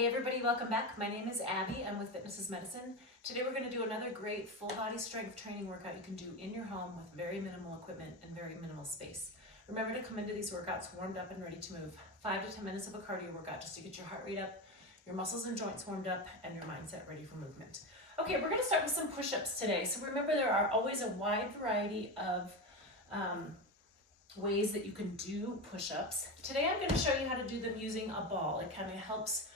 Hey everybody, welcome back. My name is Abby. I'm with Fitness is Medicine. Today we're going to do another great full body strength training workout you can do in your home with very minimal equipment and very minimal space. Remember to come into these workouts warmed up and ready to move. 5 to 10 minutes of a cardio workout just to get your heart rate up, your muscles and joints warmed up, and your mindset ready for movement. Okay, we're going to start with some push-ups today. So remember, there are always a wide variety of ways that you can do push-ups. Today I'm going to show you how to do them using a ball. It kind of helps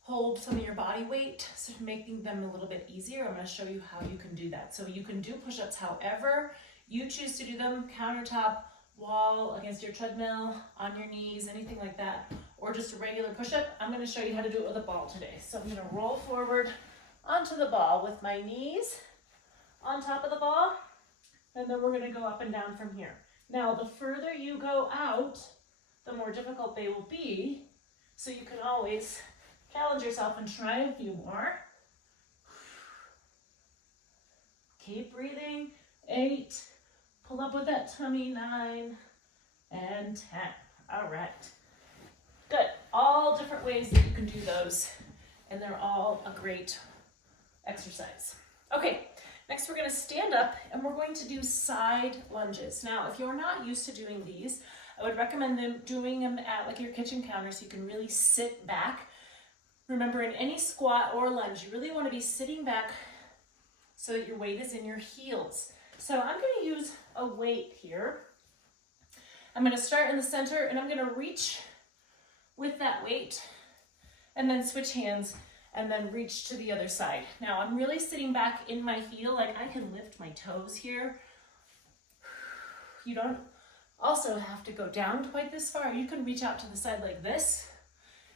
hold some of your body weight, so making them a little bit easier. I'm going to show you how you can do that. So you can do push-ups however you choose to do them: countertop, wall, against your treadmill, on your knees, anything like that, or just a regular push-up. I'm going to show you how to do it with a ball today. So I'm going to roll forward onto the ball with my knees on top of the ball, and then we're going to go up and down from here. Now, the further you go out, the more difficult they will be. So you can always challenge yourself and try a few more. Keep breathing. 8. Pull up with that tummy. 9 and 10. All right. Good. All different ways that you can do those, and they're all a great exercise. Okay, next we're going to stand up and we're going to do side lunges. Now, if you're not used to doing these, I would recommend doing them at like your kitchen counter so you can really sit back. Remember, in any squat or lunge, you really want to be sitting back so that your weight is in your heels. So I'm going to use a weight here. I'm going to start in the center and I'm going to reach with that weight and then switch hands and then reach to the other side. Now I'm really sitting back in my heel, like I can lift my toes here. You don't also have to go down quite this far. You can reach out to the side like this,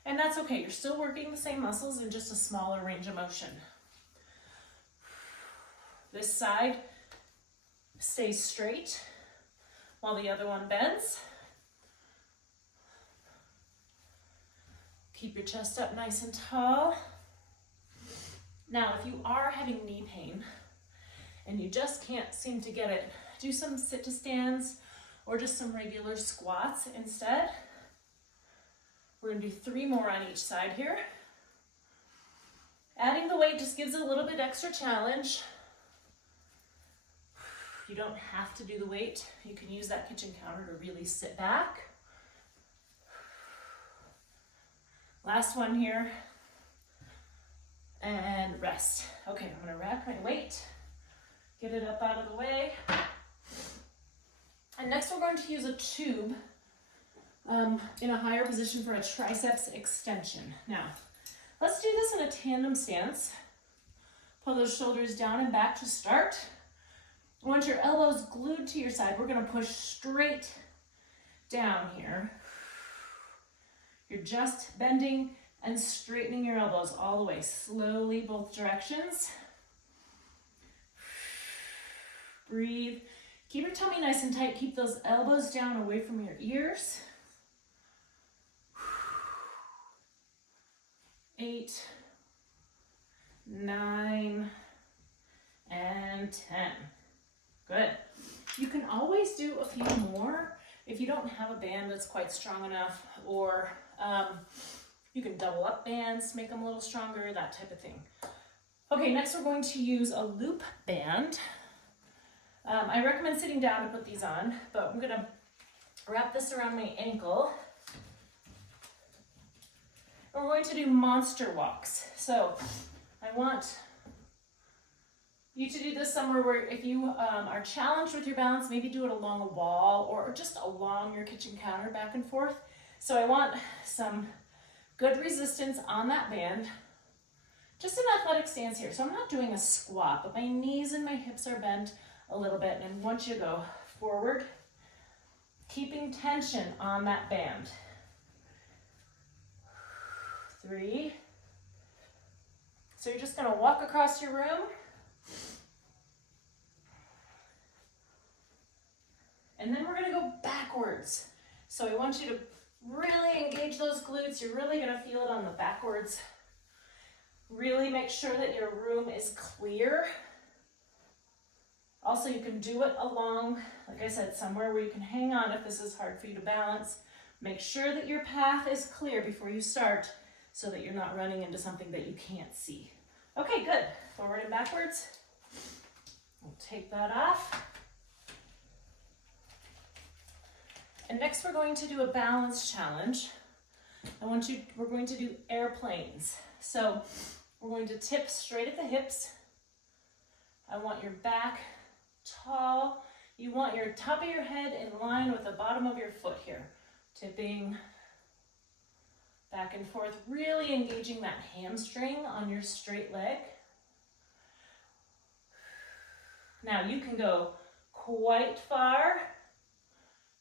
and that's okay. You're still working the same muscles in just a smaller range of motion. This side stays straight while the other one bends. Keep your chest up nice and tall. Now, if you are having knee pain and you just can't seem to get it, do some sit to stands or just some regular squats instead. We're going to do 3 more on each side here. Adding the weight just gives it a little bit extra challenge. You don't have to do the weight. You can use that kitchen counter to really sit back. Last one here. And rest. Okay, I'm going to rack my weight, get it up out of the way. And next we're going to use a tube in a higher position for a triceps extension. Now, let's do this in a tandem stance. Pull those shoulders down and back to start. I want your elbows glued to your side. We're going to push straight down here. You're just bending and straightening your elbows all the way, slowly, both directions. Breathe. Keep your tummy nice and tight. Keep those elbows down away from your ears. 8, 9, and 10. Good. You can always do a few more if you don't have a band that's quite strong enough, or you can double up bands, make them a little stronger, that type of thing. Okay, next we're going to use a loop band. I recommend sitting down to put these on, but I'm going to wrap this around my ankle. And we're going to do monster walks. So I want you to do this somewhere where if you are challenged with your balance, maybe do it along a wall or just along your kitchen counter back and forth. So I want some good resistance on that band. Just an athletic stance here. So I'm not doing a squat, but my knees and my hips are bent a little bit, and I want you to go forward, keeping tension on that band. 3. So you're just going to walk across your room. And then we're going to go backwards. So I want you to really engage those glutes. You're really going to feel it on the backwards. Really make sure that your room is clear. Also, you can do it along, like I said, somewhere where you can hang on if this is hard for you to balance. Make sure that your path is clear before you start so that you're not running into something that you can't see. Okay, good. Forward and backwards. We'll take that off. And next we're going to do a balance challenge. We're going to do airplanes. So we're going to tip straight at the hips. I want your back tall. You want your top of your head in line with the bottom of your foot here. Tipping back and forth, really engaging that hamstring on your straight leg. Now you can go quite far,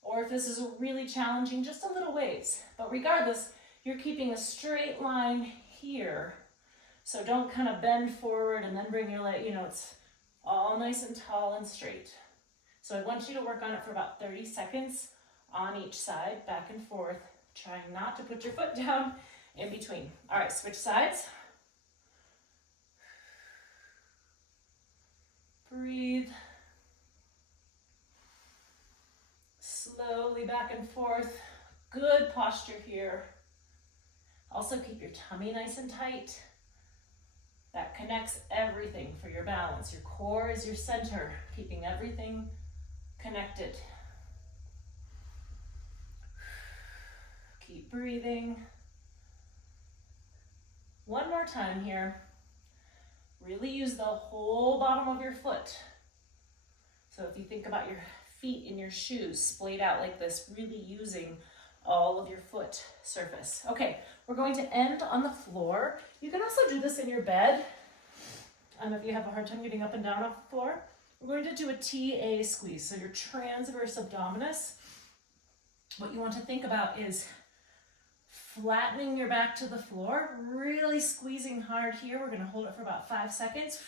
or if this is really challenging, just a little ways. But regardless, you're keeping a straight line here. So don't kind of bend forward and then bring your leg, it's all nice and tall and straight. So I want you to work on it for about 30 seconds on each side, back and forth, trying not to put your foot down in between. All right, switch sides. Breathe. Slowly back and forth. Good posture here. Also keep your tummy nice and tight. That connects everything for your balance. Your core is your center, keeping everything connected. Keep breathing. One more time here. Really use the whole bottom of your foot. So if you think about your feet in your shoes splayed out like this, really using all of your foot surface. Okay, we're going to end on the floor. You can also do this in your bed. If you have a hard time getting up and down off the floor, we're going to do a TA squeeze. So your transverse abdominis. What you want to think about is flattening your back to the floor, really squeezing hard here. We're going to hold it for about 5 seconds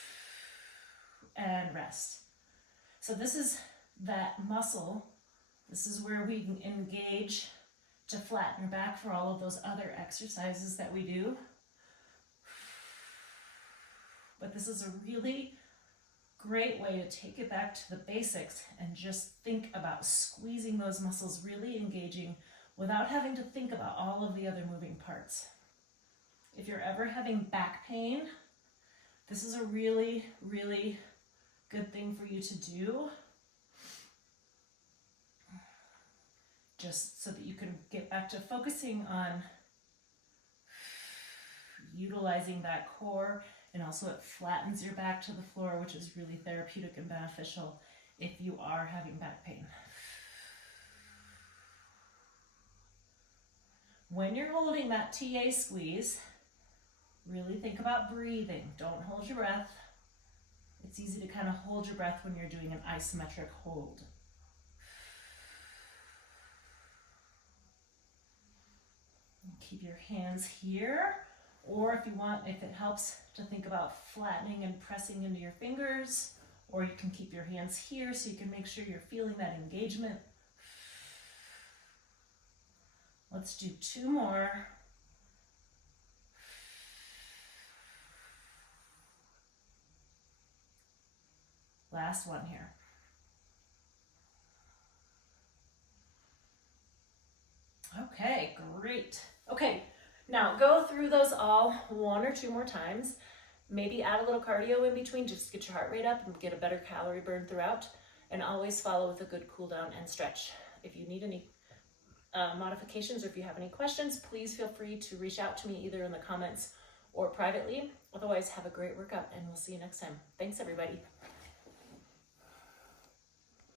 and rest. So this is that muscle. This is where we can engage to flatten your back for all of those other exercises that we do. But this is a really great way to take it back to the basics and just think about squeezing those muscles, really engaging without having to think about all of the other moving parts. If you're ever having back pain, this is a really, really good thing for you to do. Just so that you can get back to focusing on utilizing that core, and also it flattens your back to the floor, which is really therapeutic and beneficial if you are having back pain. When you're holding that TA squeeze, really think about breathing. Don't hold your breath. It's easy to kind of hold your breath when you're doing an isometric hold. Keep your hands here, or if you want, if it helps to think about flattening and pressing into your fingers, or you can keep your hands here so you can make sure you're feeling that engagement. Let's do 2 more. Last one here. Okay, great. Okay, now go through those all 1 or 2 more times. Maybe add a little cardio in between, just get your heart rate up and get a better calorie burn throughout. And always follow with a good cool down and stretch. If you need any modifications or if you have any questions, please feel free to reach out to me either in the comments or privately. Otherwise, have a great workout and we'll see you next time. Thanks, everybody.